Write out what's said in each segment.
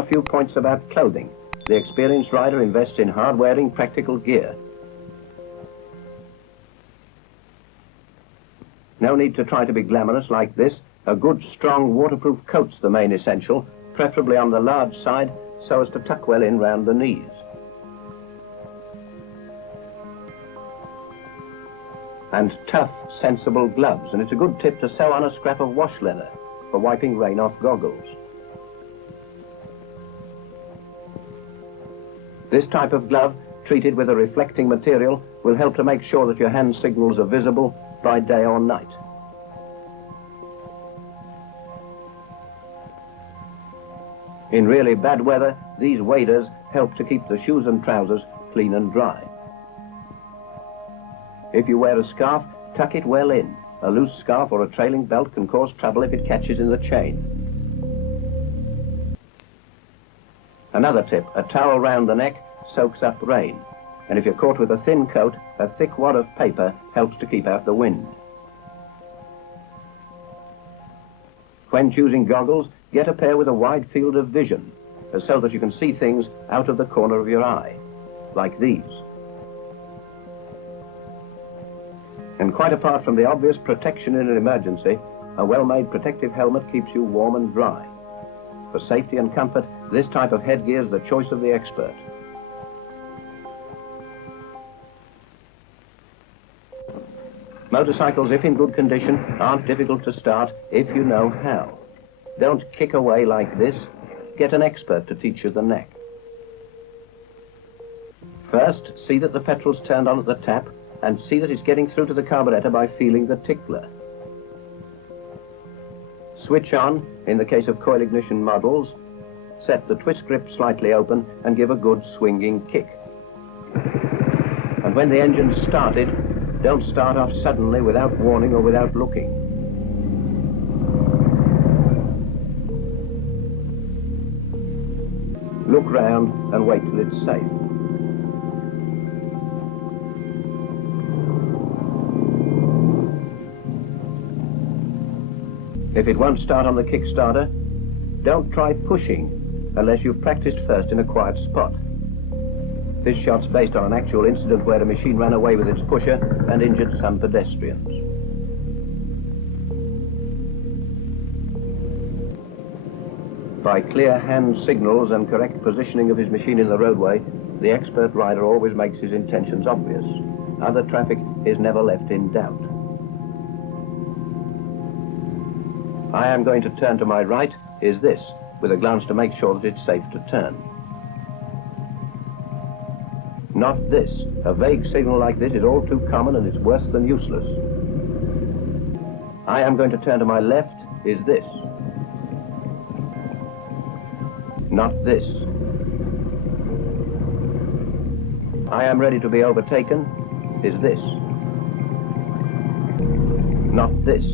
a few points about clothing. The experienced rider invests in hard-wearing, practical gear. No need to try to be glamorous like this. A good, strong, waterproof coat's the main essential, preferably on the large side, so as to tuck well in round the knees. And tough, sensible gloves, and it's a good tip to sew on a scrap of wash leather for wiping rain off goggles. This type of glove, treated with a reflecting material, will help to make sure that your hand signals are visible by day or night. In really bad weather, these waders help to keep the shoes and trousers clean and dry. If you wear a scarf, tuck it well in. A loose scarf or a trailing belt can cause trouble if it catches in the chain. Another tip, a towel round the neck soaks up rain. And if you're caught with a thin coat, a thick wad of paper helps to keep out the wind. When choosing goggles, get a pair with a wide field of vision, so that you can see things out of the corner of your eye, like these. And quite apart from the obvious protection in an emergency, a well-made protective helmet keeps you warm and dry. For safety and comfort, this type of headgear is the choice of the expert. Motorcycles, if in good condition, aren't difficult to start if you know how. Don't kick away like this. Get an expert to teach you the knack. First, see that the petrol's turned on at the tap, and see that it's getting through to the carburetor by feeling the tickler. Switch on, in the case of coil ignition models, set the twist grip slightly open and give a good swinging kick. And when the engine's started, don't start off suddenly without warning or without looking. Look round and wait till it's safe. If it won't start on the Kickstarter, don't try pushing unless you've practiced first in a quiet spot. This shot's based on an actual incident where a machine ran away with its pusher and injured some pedestrians. By clear hand signals and correct positioning of his machine in the roadway, the expert rider always makes his intentions obvious. Other traffic is never left in doubt. I am going to turn to my right is this, with a glance to make sure that it's safe to turn. Not this. A vague signal like this is all too common and it's worse than useless. I am going to turn to my left is this. Not this. I am ready to be overtaken is this. Not this.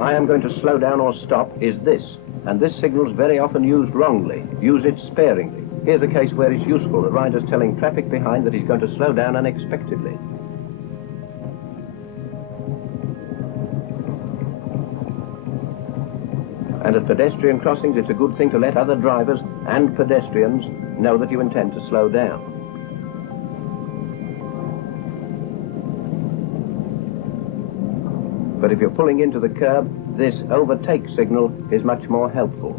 I am going to slow down or stop is this, and this signal's very often used wrongly. Use it sparingly. Here's a case where it's useful. The rider's telling traffic behind that he's going to slow down unexpectedly. And at pedestrian crossings, it's a good thing to let other drivers and pedestrians know that you intend to slow down. But if you're pulling into the curb, this overtake signal is much more helpful.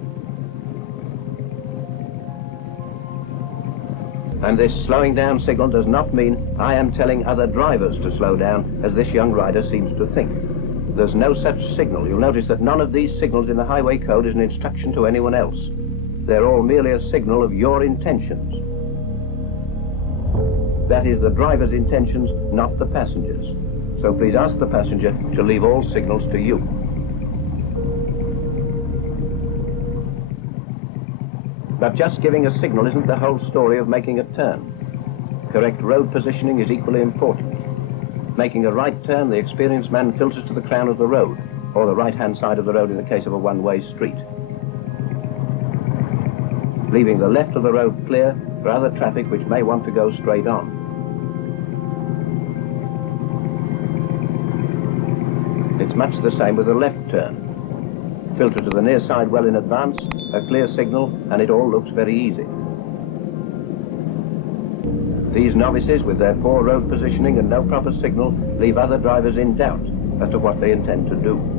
And this slowing down signal does not mean I am telling other drivers to slow down, as this young rider seems to think. There's no such signal. You'll notice that none of these signals in the highway code is an instruction to anyone else. They're all merely a signal of your intentions. That is the driver's intentions, not the passenger's. So please ask the passenger to leave all signals to you. But just giving a signal isn't the whole story of making a turn. Correct road positioning is equally important. Making a right turn, the experienced man filters to the crown of the road, or the right-hand side of the road in the case of a one-way street. Leaving the left of the road clear for other traffic which may want to go straight on. It's much the same with a left turn. Filter to the near side well in advance, a clear signal, and it all looks very easy. These novices, with their poor road positioning and no proper signal, leave other drivers in doubt as to what they intend to do.